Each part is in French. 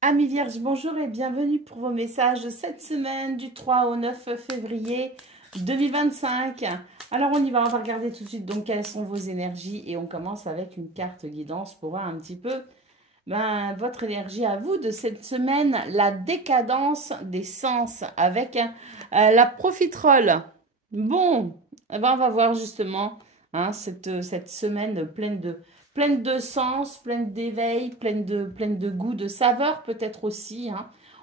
Amis Vierges, bonjour et bienvenue pour vos messages de cette semaine du 3 au 9 février 2025. Alors on y va, on va regarder tout de suite donc quelles sont vos énergies et on commence avec une carte guidance pour voir un petit peu votre énergie à vous de cette semaine, la décadence des sens avec la profiterole. Bon, eh ben, on va voir justement cette semaine pleine de sens, pleine d'éveil, pleine de goût, de saveur peut-être aussi.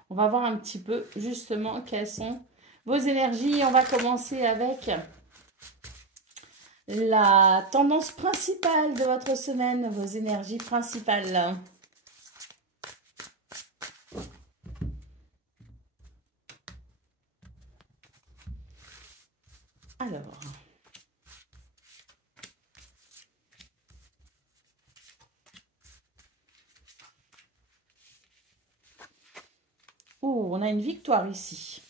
On va voir un petit peu justement quelles sont vos énergies. On va commencer avec la tendance principale de votre semaine, vos énergies principales. Alors, oh, on a une victoire ici.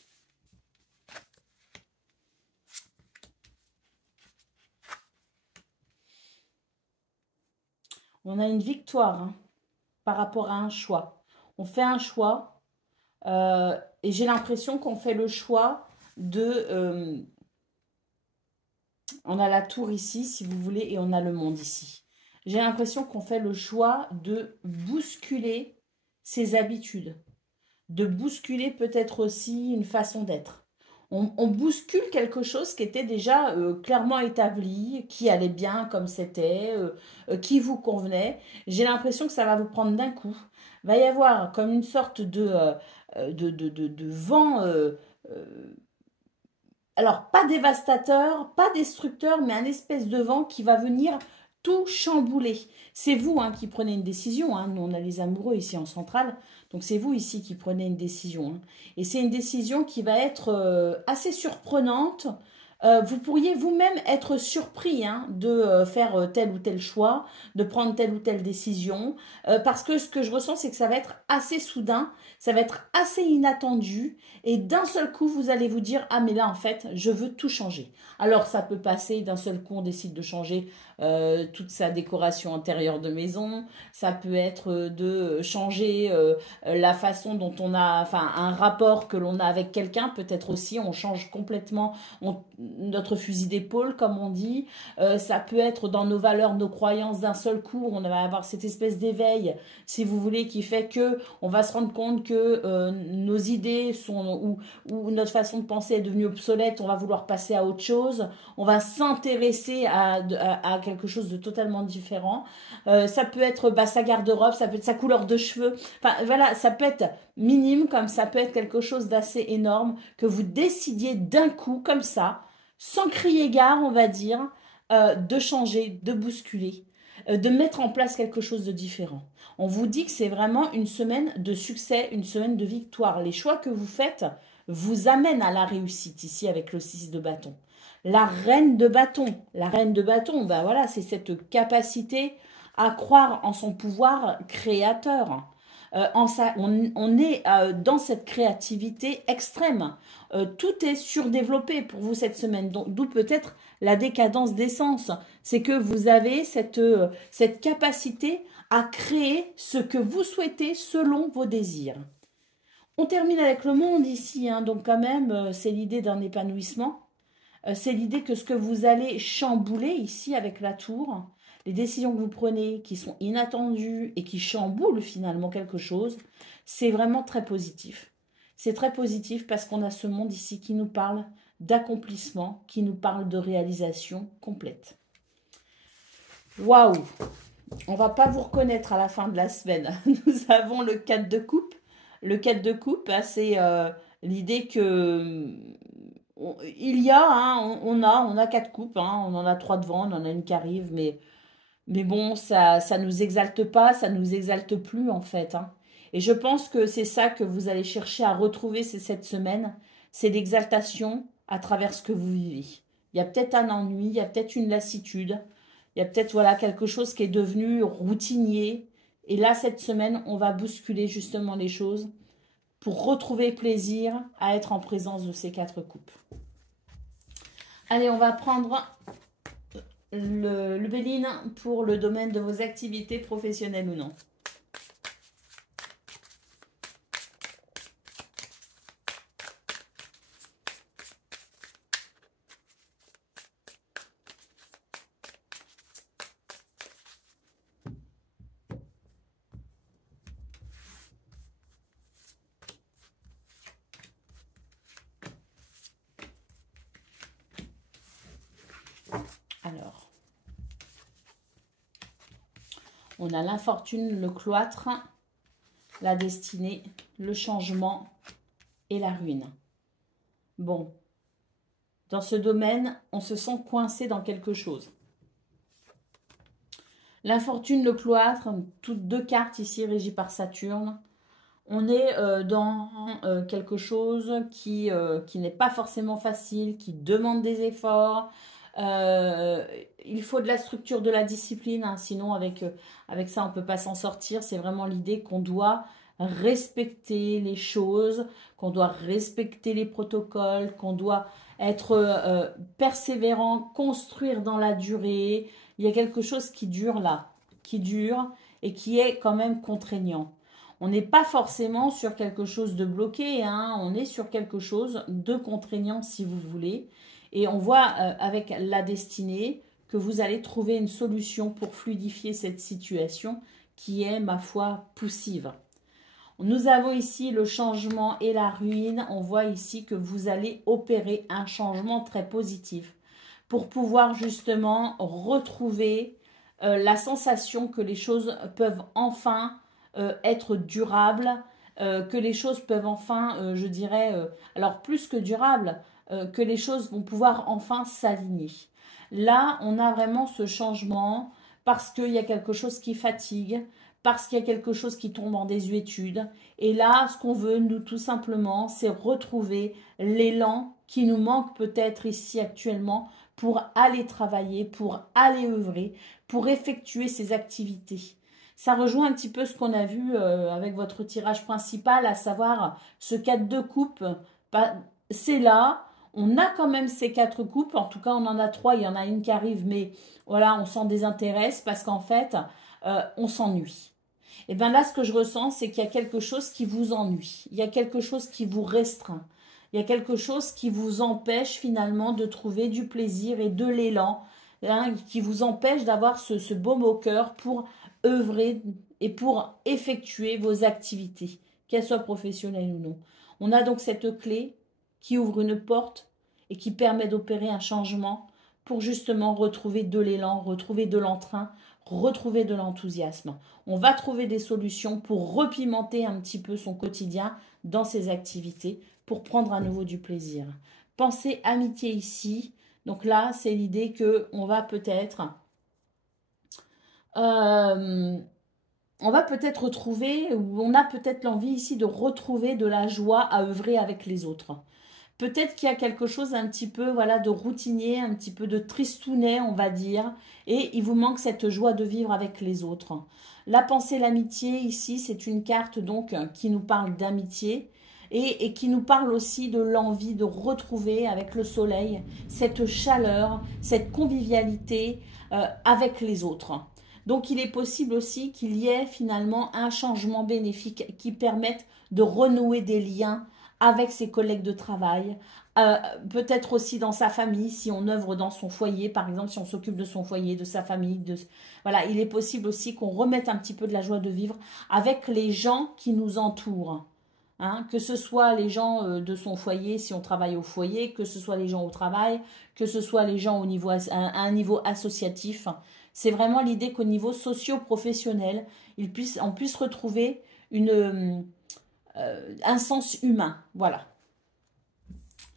On a une victoire par rapport à un choix. On fait un choix et j'ai l'impression qu'on fait le choix de... on a la tour ici, si vous voulez, et on a le monde ici. J'ai l'impression qu'on fait le choix de bousculer ses habitudes, de bousculer peut-être aussi une façon d'être. On bouscule quelque chose qui était déjà clairement établi, qui allait bien comme c'était, qui vous convenait. J'ai l'impression que ça va vous prendre d'un coup. Il va y avoir comme une sorte de vent, alors pas dévastateur, pas destructeur, mais un espèce de vent qui va venir tout chambouler. C'est vous qui prenez une décision. Nous, on a les amoureux ici en centrale. Donc, c'est vous ici qui prenez une décision. Et c'est une décision qui va être assez surprenante. Vous pourriez vous-même être surpris de faire tel ou tel choix, de prendre telle ou telle décision. Parce que ce que je ressens, c'est que ça va être assez soudain, ça va être assez inattendu. Et d'un seul coup, vous allez vous dire, ah mais là, en fait, je veux tout changer. Alors, ça peut passer, d'un seul coup, on décide de changer toute sa décoration intérieure de maison. Ça peut être de changer la façon dont on a, enfin, un rapport que l'on a avec quelqu'un. Peut-être aussi, on change complètement notre fusil d'épaule, comme on dit. Ça peut être dans nos valeurs, nos croyances, d'un seul coup, on va avoir cette espèce d'éveil, si vous voulez, qui fait que on va se rendre compte que nos idées sont ou notre façon de penser est devenue obsolète, on va vouloir passer à autre chose, on va s'intéresser à quelque chose de totalement différent. Ça peut être sa garde-robe, ça peut être sa couleur de cheveux. Enfin voilà, ça peut être minime comme ça peut être quelque chose d'assez énorme que vous décidiez d'un coup comme ça, sans crier gare, on va dire, de changer, de bousculer, de mettre en place quelque chose de différent. On vous dit que c'est vraiment une semaine de succès, une semaine de victoire. Les choix que vous faites vous amènent à la réussite ici avec le 6 de bâton. La reine de bâton, ben voilà, c'est cette capacité à croire en son pouvoir créateur. On est dans cette créativité extrême. Tout est surdéveloppé pour vous cette semaine, d'où peut-être la décadence d'essence. C'est que vous avez cette capacité à créer ce que vous souhaitez selon vos désirs. On termine avec le monde ici, donc quand même, c'est l'idée d'un épanouissement. C'est l'idée que ce que vous allez chambouler ici avec la tour, les décisions que vous prenez qui sont inattendues et qui chamboulent finalement quelque chose, c'est vraiment très positif. C'est très positif parce qu'on a ce monde ici qui nous parle d'accomplissement, qui nous parle de réalisation complète. Waouh! On va pas vous reconnaître à la fin de la semaine. Nous avons le 4 de coupe. Le 4 de coupe, c'est l'idée que il y a, on a 4 coupes, on en a 3 devant, on en a une qui arrive, mais bon, ça nous exalte pas, ça nous exalte plus en fait. Et je pense que c'est ça que vous allez chercher à retrouver cette semaine, c'est l'exaltation à travers ce que vous vivez. Il y a peut-être un ennui, il y a peut-être une lassitude, il y a peut-être voilà quelque chose qui est devenu routinier. Et là, cette semaine, on va bousculer justement les choses pour retrouver plaisir à être en présence de ces 4 coupes. Allez, on va prendre le Béline pour le domaine de vos activités professionnelles ou non. On a l'infortune, le cloître, la destinée, le changement et la ruine. Bon, dans ce domaine, on se sent coincé dans quelque chose. L'infortune, le cloître, toutes deux cartes ici régies par Saturne. On est dans quelque chose qui n'est pas forcément facile, qui demande des efforts. Il faut de la structure, de la discipline, hein, sinon avec ça on ne peut pas s'en sortir. C'est vraiment l'idée qu'on doit respecter les choses, qu'on doit respecter les protocoles, qu'on doit être persévérant, construire dans la durée. Il y a quelque chose qui dure là, qui dure et qui est quand même contraignant. On n'est pas forcément sur quelque chose de bloqué, hein, on est sur quelque chose de contraignant si vous voulez. Et on voit avec la destinée que vous allez trouver une solution pour fluidifier cette situation qui est, ma foi, poussive. Nous avons ici le changement et la ruine. On voit ici que vous allez opérer un changement très positif pour pouvoir justement retrouver la sensation que les choses peuvent enfin être durables, que les choses peuvent enfin, je dirais, alors plus que durables, que les choses vont pouvoir enfin s'aligner. Là, on a vraiment ce changement parce qu'il y a quelque chose qui fatigue, parce qu'il y a quelque chose qui tombe en désuétude. Et là, ce qu'on veut, nous, tout simplement, c'est retrouver l'élan qui nous manque peut-être ici actuellement pour aller travailler, pour aller œuvrer, pour effectuer ces activités. Ça rejoint un petit peu ce qu'on a vu avec votre tirage principal, à savoir ce 4 de coupe. C'est là, on a quand même ces 4 coupes, en tout cas on en a 3, il y en a une qui arrive, mais voilà, on s'en désintéresse parce qu'en fait, on s'ennuie. Et bien là, ce que je ressens, c'est qu'il y a quelque chose qui vous ennuie. Il y a quelque chose qui vous restreint. Il y a quelque chose qui vous empêche finalement de trouver du plaisir et de l'élan, hein, qui vous empêche d'avoir ce baume au cœur pour œuvrer et pour effectuer vos activités, qu'elles soient professionnelles ou non. On a donc cette clé qui ouvre une porte et qui permet d'opérer un changement pour justement retrouver de l'élan, retrouver de l'entrain, retrouver de l'enthousiasme. On va trouver des solutions pour repimenter un petit peu son quotidien dans ses activités, pour prendre à nouveau du plaisir. Pensez amitié ici. Donc là, c'est l'idée qu'on va peut-être... on va peut-être retrouver, ou on a peut-être l'envie ici de retrouver de la joie à œuvrer avec les autres. Peut-être qu'il y a quelque chose un petit peu voilà, de routinier, un petit peu de tristounet, on va dire, et il vous manque cette joie de vivre avec les autres. La pensée, l'amitié, ici, c'est une carte donc qui nous parle d'amitié et qui nous parle aussi de l'envie de retrouver avec le soleil cette chaleur, cette convivialité avec les autres. Donc, il est possible aussi qu'il y ait finalement un changement bénéfique qui permette de renouer des liens avec ses collègues de travail, peut-être aussi dans sa famille, si on œuvre dans son foyer, par exemple, si on s'occupe de son foyer, de sa famille. Voilà, il est possible aussi qu'on remette un petit peu de la joie de vivre avec les gens qui nous entourent. Hein, que ce soit les gens de son foyer, si on travaille au foyer, que ce soit les gens au travail, que ce soit les gens à un niveau associatif. C'est vraiment l'idée qu'au niveau socio-professionnel, on puisse retrouver un sens humain. Voilà.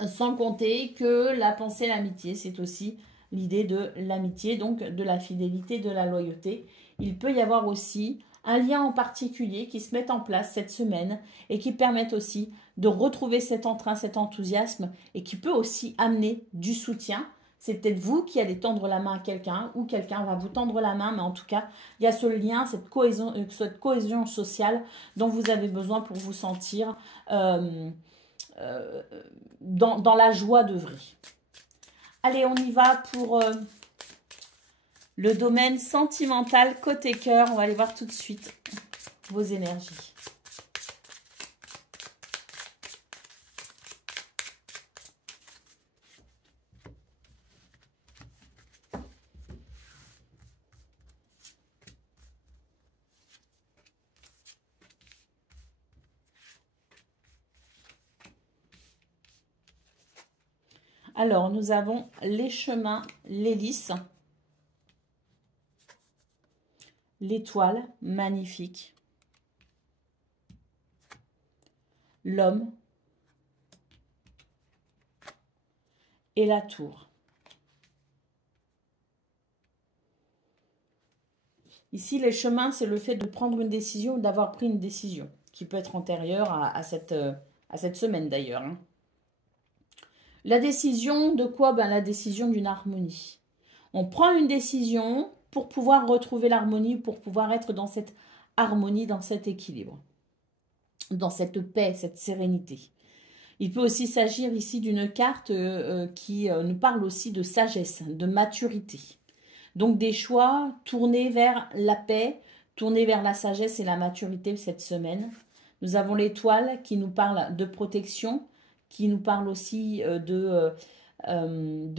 Sans compter que la pensée, l'amitié, c'est aussi l'idée de l'amitié, donc de la fidélité, de la loyauté. Il peut y avoir aussi un lien en particulier qui se met en place cette semaine et qui permet aussi de retrouver cet entrain, cet enthousiasme et qui peut aussi amener du soutien. C'est peut-être vous qui allez tendre la main à quelqu'un ou quelqu'un va vous tendre la main, mais en tout cas, il y a ce lien, cette cohésion sociale dont vous avez besoin pour vous sentir dans la joie d'œuvrer. Allez, on y va pour le domaine sentimental côté cœur. On va aller voir tout de suite vos énergies. Alors, nous avons les chemins, l'hélice, l'étoile, magnifique. L'homme et la tour. Ici, les chemins, c'est le fait de prendre une décision ou d'avoir pris une décision, qui peut être antérieure à cette semaine d'ailleurs. Hein. La décision de quoi? Ben, la décision d'une harmonie. On prend une décision pour pouvoir retrouver l'harmonie, pour pouvoir être dans cette harmonie, dans cet équilibre, dans cette paix, cette sérénité. Il peut aussi s'agir ici d'une carte qui nous parle aussi de sagesse, de maturité. Donc des choix tournés vers la paix, tournés vers la sagesse et la maturité cette semaine. Nous avons l'étoile qui nous parle de protection, qui nous parle aussi de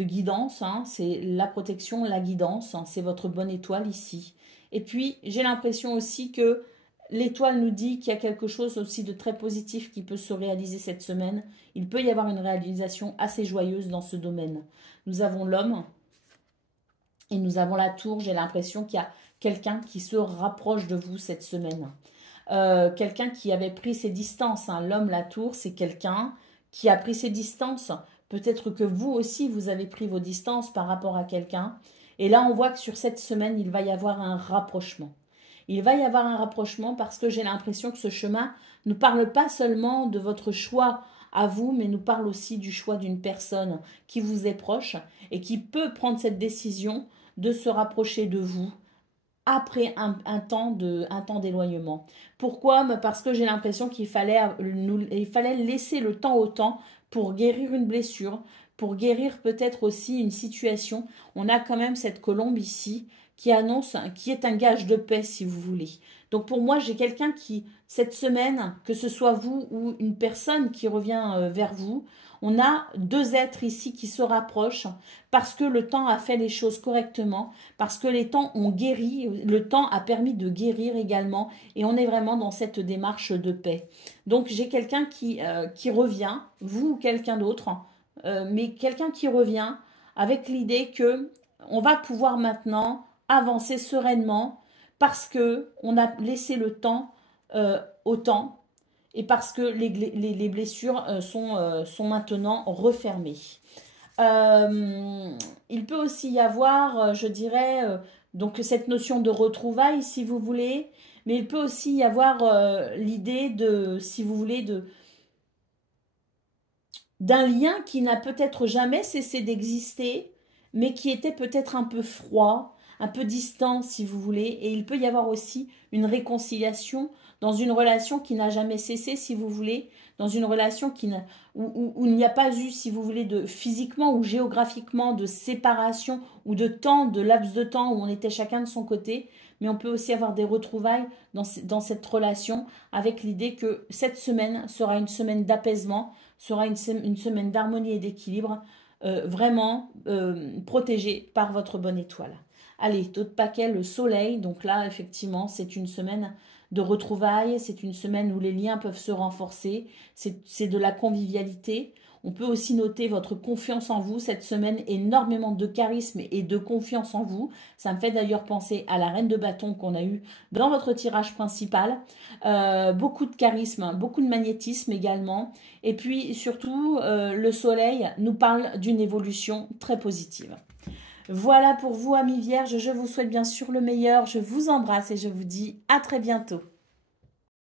guidance. Hein. C'est la protection, la guidance, hein. C'est votre bonne étoile ici. Et puis j'ai l'impression aussi que l'étoile nous dit qu'il y a quelque chose aussi de très positif qui peut se réaliser cette semaine. Il peut y avoir une réalisation assez joyeuse dans ce domaine. Nous avons l'homme et nous avons la tour. J'ai l'impression qu'il y a quelqu'un qui se rapproche de vous cette semaine. Quelqu'un qui avait pris ses distances. Hein. L'homme, la tour, c'est quelqu'un qui a pris ses distances. Peut-être que vous aussi, vous avez pris vos distances par rapport à quelqu'un. Et là, on voit que sur cette semaine, il va y avoir un rapprochement. Il va y avoir un rapprochement parce que j'ai l'impression que ce chemin ne parle pas seulement de votre choix à vous, mais nous parle aussi du choix d'une personne qui vous est proche et qui peut prendre cette décision de se rapprocher de vous après un temps d'éloignement. Pourquoi? Parce que j'ai l'impression qu'il fallait laisser le temps au temps pour guérir une blessure, pour guérir peut-être aussi une situation. On a quand même cette colombe ici qui annonce, qui est un gage de paix si vous voulez. Donc pour moi, j'ai quelqu'un qui, cette semaine, que ce soit vous ou une personne qui revient vers vous, on a deux êtres ici qui se rapprochent parce que le temps a fait les choses correctement, parce que les temps ont guéri, le temps a permis de guérir également et on est vraiment dans cette démarche de paix. Donc j'ai quelqu'un qui revient, vous ou quelqu'un d'autre, mais quelqu'un qui revient avec l'idée que on va pouvoir maintenant avancer sereinement parce que on a laissé le temps au temps et parce que les blessures sont maintenant refermées. Il peut aussi y avoir, je dirais, donc cette notion de retrouvailles, si vous voulez, mais il peut aussi y avoir l'idée de, si vous voulez, d'un lien qui n'a peut-être jamais cessé d'exister, mais qui était peut-être un peu froid, un peu distant, si vous voulez. Et il peut y avoir aussi une réconciliation dans une relation qui n'a jamais cessé, si vous voulez, dans une relation où il n'y a pas eu, si vous voulez, de physiquement ou géographiquement de séparation ou de temps, de laps de temps où on était chacun de son côté. Mais on peut aussi avoir des retrouvailles dans cette relation avec l'idée que cette semaine sera une semaine d'apaisement, sera une semaine d'harmonie et d'équilibre, vraiment protégée par votre bonne étoile. Allez, d'autres paquets, le soleil. Donc là, effectivement, c'est une semaine de retrouvailles. C'est une semaine où les liens peuvent se renforcer. C'est de la convivialité. On peut aussi noter votre confiance en vous cette semaine, énormément de charisme et de confiance en vous. Ça me fait d'ailleurs penser à la reine de bâton qu'on a eue dans votre tirage principal. Beaucoup de charisme, beaucoup de magnétisme également. Et puis surtout, le soleil nous parle d'une évolution très positive. Voilà pour vous, amis vierges. Je vous souhaite bien sûr le meilleur. Je vous embrasse et je vous dis à très bientôt.